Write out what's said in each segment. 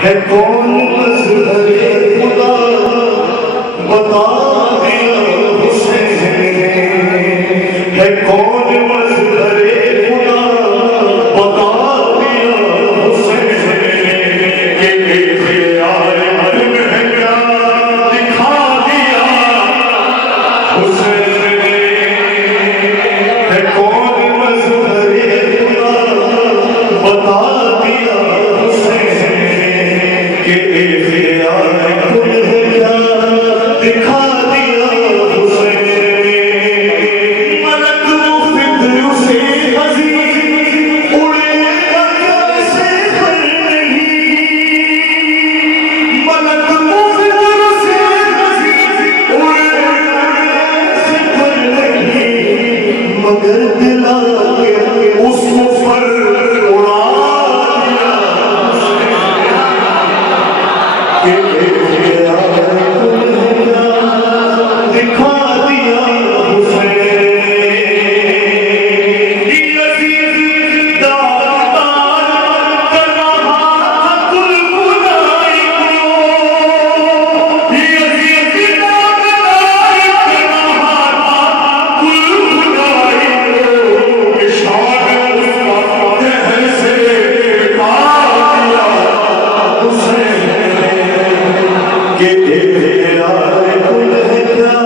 है कौन मज़हरे खुदा बता दिया हुसैन, है कौन मज़हरे खुदा बता दिया हुसैन, के ख्याल में है क्या दिखा दिया हुसैन, है कौन मज़हरे खुदा बता दिया हुसैन, के ख्याल में है क्या दिखा दिया हुसैन। मलक मुफ़िद उसे अज़ीज़ उड़ेगा कैसे पर नहीं, मलक मुफ़िद उसे अज़ीज़ उड़ेगा कैसे पर नहीं, मगर दिला के उसको पर उड़ा दिया के दिखा दिया हुसैन। यज़ीद दातार कर रहा कुल बुराई को, यज़ीद दातार कर रहा कुल बुराई को, इशारे कहर से पा दिया हुसैन, के ख्याल कुल है क्या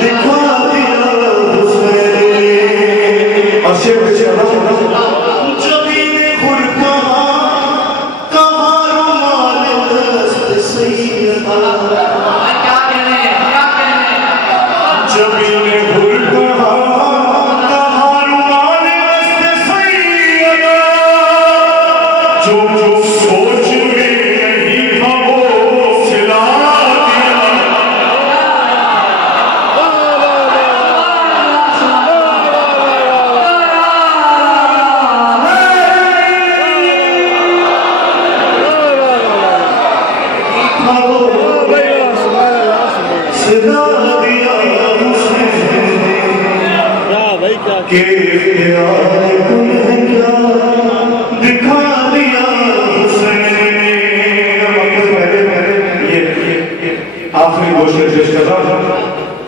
दिखा दिया हुसैन। और शेर जबीने खुर कहाँ रुमाल दस्त सैयदा, जबीने खुर कहाँ रुमाल दस्त सैयदा, जो जो सोच में नहीं था वो सिला दिया। सिला दिया हुसैन, के ख्याल